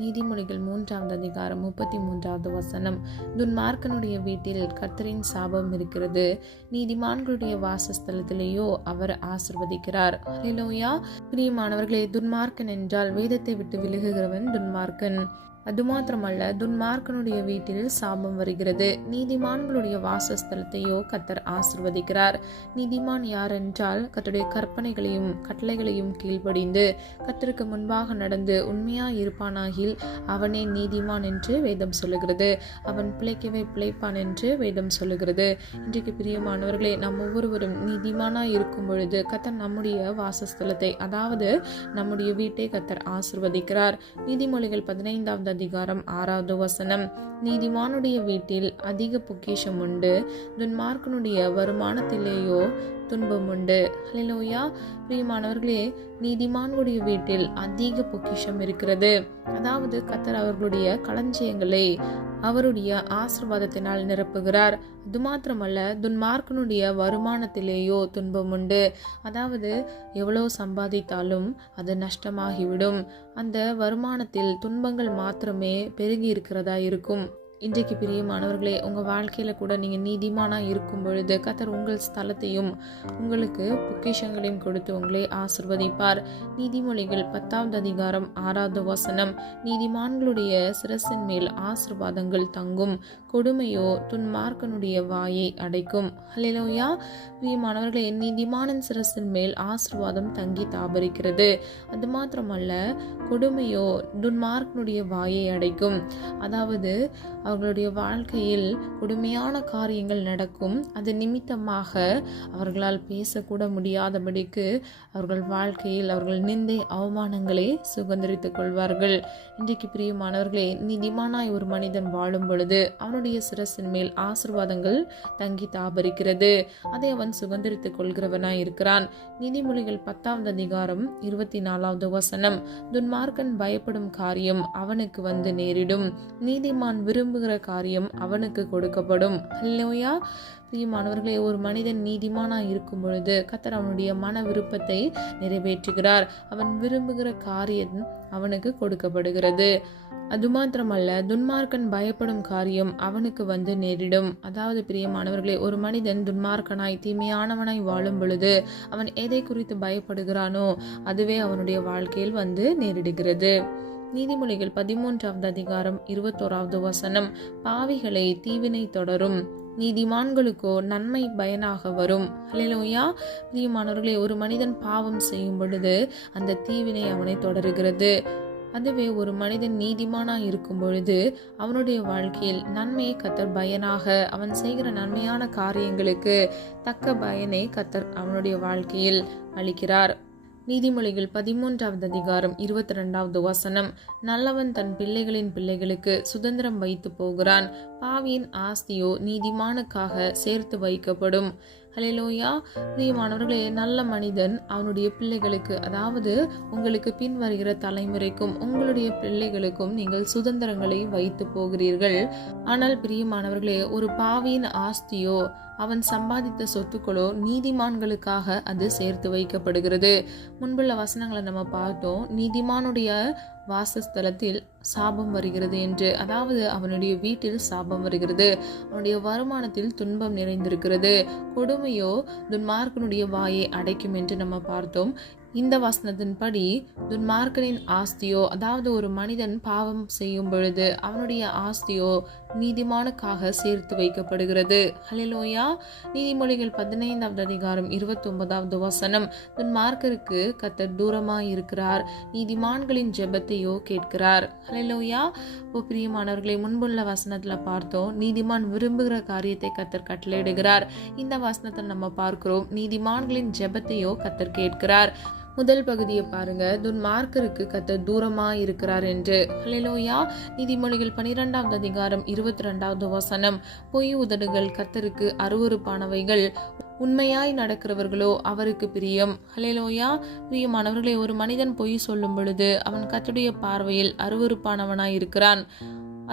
நீதிமொழிகள் 3:33 துன்மார்க்கனுடைய வீட்டில் கர்த்தரின் சாபம் இருக்கிறது, நீதிமான்களுடைய வாசஸ்தலத்திலேயோ அவர் ஆசிர்வதிக்கிறார். ஹல்லேலூயா. பிரியமானவர்களே, துன்மார்க்கன் என்றால் வேதத்தை விட்டு விலகுகிறவன் துன்மார்க்கன். அது மாத்திரமல்ல, துன்மார்க்கனுடைய வீட்டில் சாபம் வருகிறது, நீதிமான்களுடைய வாசஸ்தலத்தையோ கர்த்தர் ஆசிர்வதிக்கிறார். நீதிமான் யார் என்றால், கர்த்தருடைய கற்பனைகளையும் கட்டளைகளையும் கீழ்ப்படிந்து கர்த்தருக்கு முன்பாக நடந்து உண்மையாய் இருப்பானாகில் அவனே நீதிமான் என்று வேதம் சொல்லுகிறது. அவன் பிழைக்கவே பிழைப்பான் என்று வேதம் சொல்லுகிறது. இன்றைக்கு பிரியமானவர்களே, நாம் ஒவ்வொருவரும் நீதிமானாய் இருக்கும் பொழுது கர்த்தர் நம்முடைய வாசஸ்தலத்தை, அதாவது நம்முடைய வீட்டை கர்த்தர் ஆசிர்வதிக்கிறார். நீதிமொழிகள் 15:6 நீதிமானுடைய வீட்டில் அதிக பொக்கிஷம் உண்டு, துன்மார்க்கனுடைய வருமானத்திலேயோ துன்பம் உண்டு. ஹல்லேலூயா. பிரியமானவர்களே, நீதிமான்களுடைய வீட்டில் அதிக பொக்கிஷம் இருக்கிறது. அதாவது கர்த்தர் அவர்களுடைய களஞ்சியங்களை அவருடைய ஆசீர்வாதத்தினால் நிரப்புகிறார். அது மாத்திரமல்ல, துன்மார்க்கனுடைய வருமானத்திலேயோ துன்பம் உண்டு. அதாவது எவ்வளவு சம்பாதித்தாலும் அது நஷ்டமாகிவிடும். அந்த வருமானத்தில் துன்பங்கள் மாத்திரமே பெருகி இருக்கிறதா இருக்கும். இன்றைக்கு பிரியமானவர்களே, உங்கள் வாழ்க்கையில் கூட நீங்கள் நீதிமானாக இருக்கும் பொழுது கர்த்தர் உங்கள் ஸ்தலத்தையும் உங்களுக்கு பொக்கிஷங்களையும் கொடுத்து உங்களை ஆசிர்வதிப்பார். நீதிமொழிகள் 10:6 நீதிமான்களுடைய சிரசின் மேல் ஆசீர்வாதங்கள் தங்கும், கொடுமையோ துன்மார்க்கனுடைய வாயை அடைக்கும். ஹல்லேலூயா. பிரியமானவர்களே, நீதிமானின் சிரசின் மேல் ஆசீர்வாதம் தங்கி தாபரிக்கிறது. அது மாத்திரமல்ல, கொடுமையோ துன்மார்க்கனுடைய வாயை அடைக்கும். அதாவது அவர்களுடைய வாழ்க்கையில் கொடுமையான காரியங்கள் நடக்கும். அது நிமித்தமாக அவர்களால் பேசக்கூட முடியாதபடிக்கு அவர்கள் வாழ்க்கையில் அவர்கள் நிந்தை அவமானங்களை சுதந்திரித்துக் கொள்வார்கள். இன்றைக்கு பிரியமானவர்களே, நீதிமானாய் ஒரு மனிதன் வாழும் பொழுது அவனுடைய சிரசின் மேல் ஆசீர்வாதங்கள் தங்கி தாபரிக்கிறது. அதை அவன் சுதந்திரித்துக் கொள்கிறவனாய் இருக்கிறான். நீதிமொழிகள் 10:24 துன்மார்க்கன் பயப்படும் காரியம் அவனுக்கு வந்து நேரிடும், நீதிமான் விரும்புகிற காரியம் அவனுக்கு கொடுக்கப்படும். ஹல்லேலூயா. பிரியமானவர்களே, ஒரு மனிதன் நீதிமானாய் இருக்கும் பொழுது கர்த்தர் அவனுடைய மன விருப்பத்தை நிறைவேற்றுகிறார். அவன் விரும்புகிற காரியம் அவனுக்கு கொடுக்கப்படுகிறது. அது மாத்திரமல்ல, துன்மார்க்கன் பயப்படும் காரியம் அவனுக்கு வந்து நேரிடும். அதாவது பிரியமானவர்களே, ஒரு மனிதன் துன்மார்க்கனாய் தீமையானவனாய் வாழும் பொழுது அவன் எதை குறித்து பயப்படுகிறானோ அதுவே அவனுடைய வாழ்க்கையில் வந்து நேரிடுகிறது. நீதிமொழிகள் 13:21 பாவிகளை தீவினை தொடரும், நீதிமான்களுக்கோ நன்மை பயனாக வரும். ஹல்லேலூயா. பிரியமானவர்களே, ஒரு மனிதன் பாவம் செய்யும் பொழுது அந்த தீவினை அவனை தொடருகிறது. அதுவே ஒரு மனிதன் நீதிமானாய் இருக்கும் பொழுது அவனுடைய வாழ்க்கையில் நன்மையை கர்த்தர் பயனாக, அவன் செய்கிற நன்மையான காரியங்களுக்கு தக்க பயனை கர்த்தர் அவனுடைய வாழ்க்கையில் அளிக்கிறார். நீதிமொழிகள் 13:22 நல்லவன் தன் பிள்ளைகளின் பிள்ளைகளுக்கு சுதந்திரம் வைத்து போகிறான், பாவியின் ஆஸ்தியோ நீதிமானுக்காக சேர்த்து வைக்கப்படும். ஹல்லேலூயா. பிரியமானவர்களே, நல்ல மனிதன் அவனுடைய பிள்ளைகளுக்கு, அதாவது உங்களுக்கு பின் வருகிற தலைமுறைக்கும் உங்களுடைய பிள்ளைகளுக்கும் நீங்கள் சுதந்திரங்களை வைத்து போகிறீர்கள். ஆனால் பிரியமானவர்களே, ஒரு பாவியின் ஆஸ்தியோ அவன் சம்பாதித்த சொத்துக்களோ நீதிமான்களுக்காக அது சேர்த்து வைக்கப்படுகிறது. முன்புள்ள வசனங்களை நம்ம பார்த்தோம். நீதிமானுடைய வாசஸ்தலத்தில் சாபம் வருகிறது என்று, அதாவது அவனுடைய வீட்டில் சாபம் வருகிறது, அவனுடைய வருமானத்தில் துன்பம் நிறைந்திருக்கிறது, கொடுமையோ துன்மார்க்கனுடைய வாயை அடைக்கும் என்று நம்ம பார்த்தோம். இந்த வசனத்தின்படி துன்மார்க்கனின் ஆஸ்தியோ, அதாவது ஒரு மனிதன் பாவம் செய்யும் பொழுது அவனுடைய ஆஸ்தியோ நீதிமானுக்காக சேர்த்து வைக்கப்படுகிறது. ஹல்லேலூயா. நீதிமொழிகள் 15:29 துன்மார்க்கருக்கு கர்த்தர் தூரமாய் இருக்கிறார், நீதிமான்களின் ஜெபத்தையோ கேட்கிறார். ஹல்லேலூயா. பிரியமானவர்களை, முன்புள்ள வசனத்துல பார்த்தோம், நீதிமான் விரும்புகிற காரியத்தை கர்த்தர் கட்டளையிடுகிறார். இந்த வசனத்தை நம்ம பார்க்கிறோம், நீதிமான்களின் ஜெபத்தையோ கர்த்தர் கேட்கிறார். முதல் பகுதியை பாருங்க, துன்மார்க்கருக்கு கர்த்தர் தூரமா இருக்கிறார் என்று. ஹல்லேலூயா. நீதிமொழிகள் 12:22 பொய் உதடுகள் கர்த்தருக்கு அருவருப்பானவைகள், உண்மையாய் நடக்கிறவர்களோ அவருக்கு பிரியம். ஹல்லேலூயா. பிரியமானவர்களே, ஒரு மனிதன் பொய் சொல்லும் பொழுது அவன் கர்த்தருடைய பார்வையில் அருவருப்பானவனாய் இருக்கிறான்.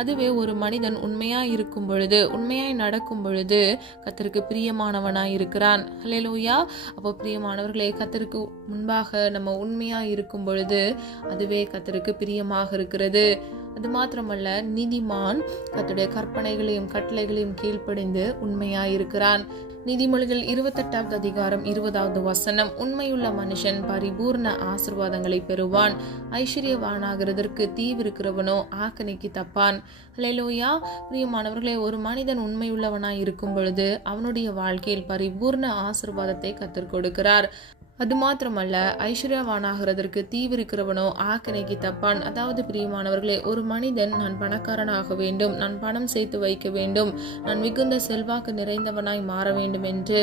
அதுவே ஒரு மனிதன் உண்மையாய் இருக்கும் பொழுது, உண்மையாய் நடக்கும் பொழுது கர்த்தருக்கு பிரியமானவனாய் இருக்கிறான். ஹல்லேலூயா. அப்போ பிரியமானவர்களே, கர்த்தருக்கு முன்பாக நம்ம உண்மையாய் இருக்கும் பொழுது அதுவே கர்த்தருக்கு பிரியமாக இருக்கிறது. அது மாத்திரமல்ல, நீதிமான் கர்த்தருடைய கற்பனைகளையும் கட்டளைகளையும் கீழ்ப்படிந்து உண்மையாயிருக்கிறான். நீதிமொழிகள் 28வது அதிகாரம் 20வது வசனம், உண்மையுள்ள மனுஷன் பரிபூர்ண ஆசீர்வாதங்களை பெறுவான், ஐஸ்வர்யவானாகிறதற்கு தீவிருக்கிறவனோ ஆக்கணிக்கு தப்பான். ஹல்லேலூயா. பிரியமானவர்களே, ஒரு மனிதன் உண்மையுள்ளவனாய் இருக்கும் பொழுது அவனுடைய வாழ்க்கையில் பரிபூர்ண ஆசீர்வாதத்தை கர்த்தர் கொடுக்கிறார். அது மாத்திரமல்ல, ஐஸ்வர்யவானாகிறதற்கு தீவிருக்கிறவனோ ஆக்கணைக்கு தப்பான். அதாவது பிரியமானவர்களே, ஒரு மனிதன் நான் பணக்காரனாக வேண்டும், நான் பணம் சேர்த்து வைக்க வேண்டும், நான் மிகுந்த செல்வாக்கு நிறைந்தவனாய் மாற வேண்டும் என்று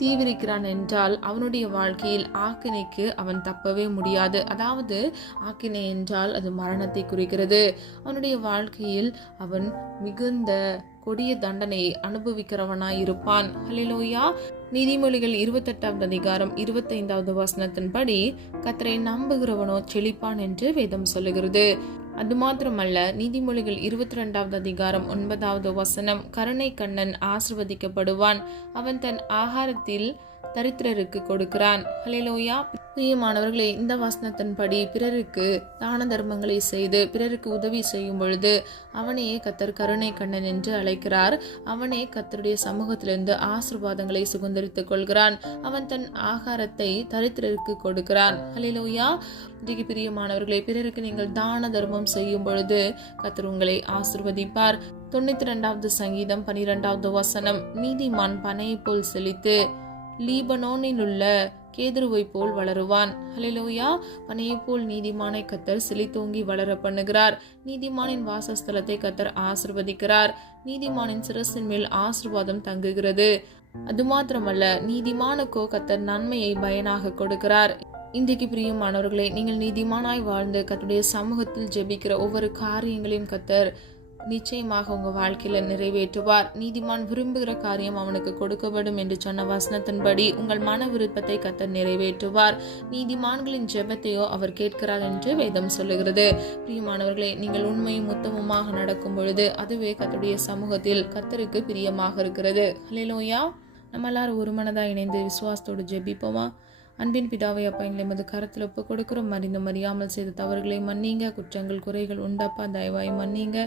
தீவிரிக்கிறான் என்றால் அவனுடைய வாழ்க்கையில் ஆக்கினைக்கு அவன் தப்பவே முடியாது. அதாவது ஆக்கினை என்றால் அது மரணத்தை குறிக்கிறது. அவனுடைய வாழ்க்கையில் அவன் மிகுந்த கொடிய தண்டனையை அனுபவிக்கிறவனாய் இருப்பான். ஹல்லேலூயா. நீதிமொழிகள் 28வது அதிகாரம் 25வது வசனத்தின்படி கர்த்தரை நம்புகிறவனோ செழிப்பான் என்று வேதம் சொல்லுகிறது. அது மாத்திரமல்ல, நீதிமொழிகள் 22வது அதிகாரம் 9வது வசனம், கருணை கண்ணன் ஆசீர்வதிக்கப்படுவான், அவன் தன் ஆகாரத்தில் தரித்திரருக்கு கொடுக்கிறான். ஹல்லேலூயா. பிரியமானவர்களே, இந்த வசனத்தின்படி பிறருக்கு தான தர்மங்களை செய்து பிறருக்கு உதவி செய்யும் பொழுது அவனையே கர்த்தர் கருணை கண்ணன் என்று அழைக்கிறார். அவனே கர்த்தருடைய சமூகத்திலிருந்து ஆசீர்வாதங்களை சுதந்தரித்துக் கொள்கிறான். அவன் தன் ஆகாரத்தை தரித்திரருக்கு கொடுக்கிறான். ஹல்லேலூயா. இன்றைக்கு பிரியமானவர்களே, பிறருக்கு நீங்கள் தான தர்மம் செய்யும் பொழுது கர்த்தர் உங்களை ஆசீர்வதிப்பார். 92வது சங்கீதம் 12வது வசனம், நீதிமான் பனையை போல் செழித்து லீபனோனில் உள்ள கேதுருவை போல் வளருவான். ஹல்லேலூயா. பனையை போல் நீதிமானை கர்த்தர் செழித்தோங்கி வளர பண்ணுகிறார். நீதிமானின் வாசஸ்தலத்தை கர்த்தர் ஆசீர்வதிக்கிறார். நீதிமானின் சிரசின் மேல் ஆசீர்வாதம் தங்குகிறது. அது மாத்திரமல்ல, நீதிமானுக்கோ கர்த்தர் நன்மையை பயனாக கொடுக்கிறார். இன்றைக்கு பிரியமானவர்களே, நீங்கள் நீதிமானாய் வாழ்ந்து கர்த்தருடைய சமூகத்தில் ஜெபிக்கிற ஒவ்வொரு காரியங்களையும் கர்த்தர் நிச்சயமாக உங்க வாழ்க்கையில நிறைவேற்றுவார். நீதிமான் விரும்புகிற காரியம் அவனுக்கு கொடுக்கப்படும் என்று சொன்ன வசனத்தின்படி உங்கள் மன விருப்பத்தை கர்த்தர் நிறைவேற்றுவார். நீதிமான்களின் ஜெபத்தையோ அவர் கேட்கிறார் என்று வேதம் சொல்லுகிறது. பிரியமானவர்களே, நீங்கள் உண்மையும் உத்தமமாக நடக்கும் பொழுது அதுவே கர்த்தருடைய சமூகத்தில் கர்த்தருக்கு பிரியமாக இருக்கிறது. ஹல்லேலூயா. நம்ம எல்லாரும் ஒரு மனதா இணைந்து விசுவாசத்தோடு ஜெபிப்போமா? அன்பின் பிதாவை அப்பா, எங்களை எமது கரத்தில் ஒப்பு கொடுக்கிறோம். மறிந்தும் அறியாமல் செய்த தவறுகளை மன்னிங்க. குற்றங்கள் குறைகள் உண்டப்பா, தயவாய் மன்னிங்க.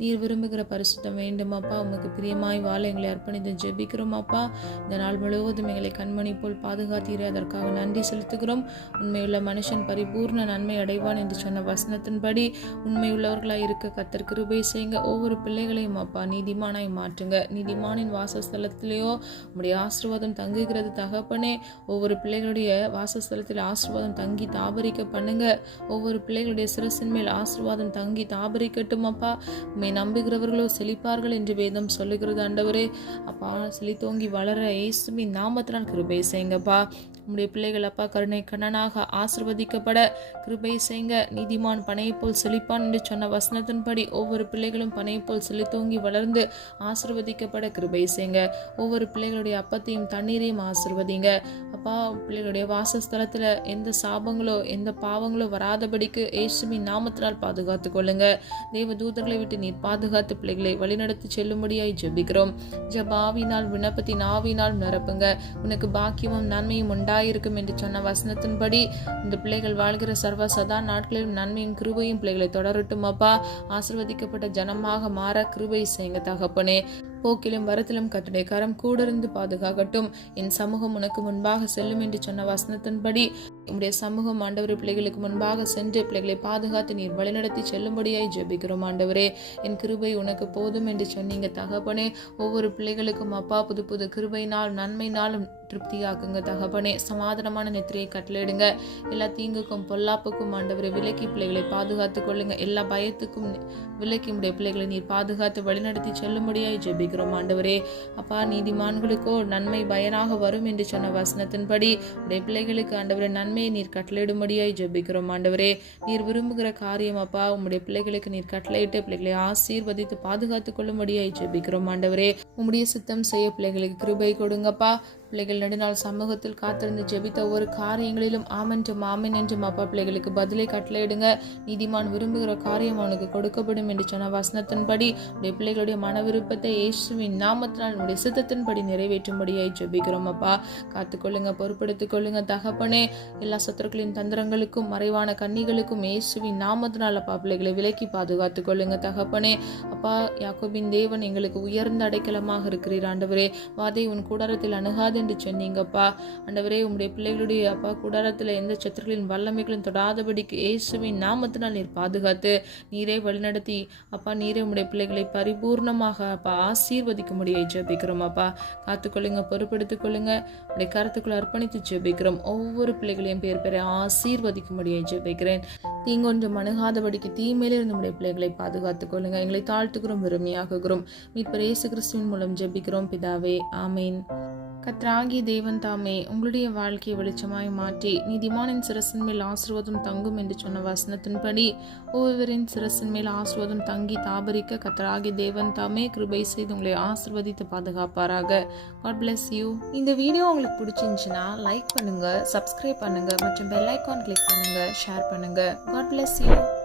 நீர் விரும்புகிற பரிசுத்தம் வேண்டும் அப்பா. உமக்கு பிரியமாய் வாழ எங்களை அர்ப்பணித்து ஜெபிக்கிறோம் அப்பா. இந்த நாள் முழுவதும் எங்களை கண்மணி போல் பாதுகாத்தீரே, அதற்காக நன்றி செலுத்துகிறோம். உண்மையுள்ள மனுஷன் பரிபூர்ண நன்மை அடைவான் என்று சொன்ன வசனத்தின்படி உண்மையுள்ளவர்களாய் இருக்க கர்த்தர் கிருபை செய்யுங்க. ஒவ்வொரு பிள்ளைகளையும் அப்பா நீதிமானாய் மாற்றுங்க. நீதிமானின் வாசஸ்தலத்திலேயோ உம்முடைய ஆசீர்வாதம் தங்குகிறது தகப்பனே. ஒவ்வொரு பிள்ளைகளுடைய வாசஸ்தலத்தில் ஆசீர்வாதம் தங்கி தாபரிக்க பண்ணுங்க. ஒவ்வொரு பிள்ளைகளுடைய சிரசின் மேல் ஆசீர்வாதம் தங்கி தாபரிக்கட்டும் அப்பா. உம்மை நம்புகிறவர்களோ செழிப்பார்கள் என்று வேதம் சொல்லுகிறது ஆண்டவரே. அப்பா, செழித்தோங்கி வளர இயேசுவின் நாமத்தினால் கிருபை செய்யுங்கப்பா. உம்முடைய பிள்ளைகள் அப்பா கருணை கண்ணனாக ஆசீர்வதிக்கப்பட கிருபை செய்யுங்க. நீதிமான் பனையை போல் செழிப்பான் என்று சொன்ன வசனத்தின்படி ஒவ்வொரு பிள்ளைகளும் பனையை போல் செழித்தோங்கி வளர்ந்து ஆசீர்வதிக்கப்பட கிருபை செய்யுங்க. ஒவ்வொரு பிள்ளைகளுடைய அப்பத்தையும் தண்ணீரையும் ஆசீர்வதிங்க அப்பா. பிள்ளைகளுடைய வாசஸ்தலத்துல எந்த சாபங்களோ எந்த பாவங்களோ வராதபடிக்கு இயேசுவின் நாமத்தினால் பாதுகாத்து கொள்ளுங்க. தேவ தூதர்களை விட்டு நீர் பாதுகாத்து பிள்ளைகளை வழிநடத்தி செல்லும்படியாய் ஜெபிக்கிறோம். ஜெபாவினால் விண்ணப்பத்தின் ஆவினால் நிரப்புங்க. உனக்கு பாக்கியமும் நன்மையும் உண்டாயிருக்கும் என்று சொன்ன வசனத்தின்படி இந்த பிள்ளைகள் வாழ்கிற சர்வ சதா நாட்களிலும் நன்மையும் கிருபையும் பிள்ளைகளை தொடரட்டும் அப்பா. ஆசீர்வதிக்கப்பட்ட ஜனமாக மாற கிருபை செய்யுங்க தகப்பனே. போக்கிலும் வரத்திலும் கர்த்தருடைய கரம் கூட இருந்து பாதுகாக்கட்டும். என் சமூகம் உனக்கு முன்பாக செல்லும் என்று சொன்ன வசனத்தின்படி உம்முடைய சமூகம் ஆண்டவரே பிள்ளைகளுக்கு முன்பாக சென்று பிள்ளைகளை பாதுகாத்து நீர் வழிநடத்தி செல்லும்படியாய் ஜெபிக்கிறோம் ஆண்டவரே. என் கிருபை உனக்கு போதும் என்று சொன்னீங்க தகப்பனே. ஒவ்வொரு பிள்ளைகளுக்கும் அப்பா புது புது கிருபையினால் நன்மையினாலும் திருப்தியாக்குங்க தகப்பனே. சமாதானமான நெத்திரையை கட்டளையிடுங்க. எல்லா தீங்குக்கும் பொல்லாப்புக்கும் ஆண்டவரை விலக்கி பிள்ளைகளை பாதுகாத்து கொள்ளுங்க. எல்லா பயத்துக்கும் விலக்கி உடைய பிள்ளைகளை நீர் பாதுகாத்து வழிநடத்தி செல்லும்படியாய் ஜெபிக்கிறோம் ஆண்டவரே. அப்பா, நீதிமான்களுக்கோ நன்மை பயனாக வரும் என்று சொன்ன வசனத்தின்படி உடைய பிள்ளைகளுக்கு ஆண்டவரை நன்மையை நீர் கட்டளையிடும்படியாய் ஜெபிக்கிறோம் ஆண்டவரே. நீர் விரும்புகிற காரியம் அப்பா உம்முடைய பிள்ளைகளுக்கு நீர் கட்டளையிட்டு பிள்ளைகளை ஆசீர்வதித்து பாதுகாத்து கொள்ளும்படியாய் ஜெபிக்கிறோம் ஆண்டவரே. உம்முடைய சித்தம் செய்ய பிள்ளைகளுக்கு கிருபை கொடுங்கப்பா. பிள்ளைகள் நெடுநாள் சமூகத்தில் காத்திருந்து ஜெபித்த ஒவ்வொரு காரியங்களிலும் ஆமென்றும் ஆமென் என்றும் அப்பா பிள்ளைகளுக்கு பதிலை கட்டளையிடுங்க. நீதிமான் விரும்புகிற காரியம் அவனுக்கு கொடுக்கப்படும் என்று சொன்ன வசனத்தின்படி உடைய பிள்ளைகளுடைய மன விருப்பத்தை இயேசுவின் நாமத்தினால் உடைய சித்தத்தின்படி நிறைவேற்றும்படியாய் ஜெபிக்கிறோம் அப்பா. காத்துக்கொள்ளுங்க, பொறுப்படுத்திக் கொள்ளுங்க தகப்பனே. எல்லா சத்துருக்களின் தந்திரங்களுக்கும் மறைவான கன்னிகளுக்கும் இயேசுவின் நாமத்தினால் அப்பா பிள்ளைகளை விலக்கி பாதுகாத்துக் கொள்ளுங்க தகப்பனே. அப்பா, யாக்கோபின் தேவன் எங்களுக்கு உயர்ந்த அடைக்கலமாக இருக்கிறீர் ஆண்டவரே. வாதை உன் கூடாரத்தில் அணுகாது என்று சொன்னீங்கப்பா. ஆண்டவரே, உம்முடைய பிள்ளைகளுடைய அப்பா கூடாரத்தில் எந்த சத்துருக்களின் வல்லமைகளும் தொடாதபடிக்கு இயேசுவின் நாமத்தினால் நீர் பாதுகாத்து நீரே வழிநடத்தி அப்பா நீரே உம்முடைய பிள்ளைகளை பரிபூர்ணமாக அப்பா ஆசீர்வதிக்கும்படியாய் ஜெபிக்கிறோம் அப்பா. காத்துக்கொள்ளுங்க, பொறுப்படுத்திக் கொள்ளுங்க. உடைய கருத்துக்களை அர்ப்பணித்து ஜெபிக்கிறோம். ஒவ்வொரு பிள்ளைகளையும் பேர் பேரை ஆசீர்வதிக்கும்படியாய் ஜெபிக்கிறேன். தீங்கொன்றும் அணுகாதபடிக்கு தீமையிலிருந்து நம்முடைய பிள்ளைகளை பாதுகாத்துக் கொள்ளுங்க. எங்களை தாழ்த்துக்கிறோம், வெறுமையாக்குகிறோம். மீட்பர் இயேசு கிறிஸ்துவின் மூலம் ஜெபிக்கிறோம் பிதாவே, ஆமேன். கர்த்தராகிய தேவன் தாமே உங்களுடைய வாழ்க்கையை வெளிச்சமாய் மாற்றி நீதிமானின் சிரசின் மேல் ஆசீர்வாதம் தங்கும் என்று சொன்ன வசனத்தின்படி ஒவ்வொருவரின் சிரசின் மேல் ஆசீர்வாதம் தங்கி தாபரிக்க கர்த்தராகிய தேவன் தாமே கிருபை செய்து உங்களை ஆசீர்வதித்து பாதுகாப்பாராக. God bless you. இந்த வீடியோ உங்களுக்கு பிடிச்சிருந்துச்சுன்னா லைக் பண்ணுங்க, சப்ஸ்கிரைப் பண்ணுங்க மற்றும் பெல் ஐகான் கிளிக் பண்ணுங்க, ஷேர் பண்ணுங்க. God bless you.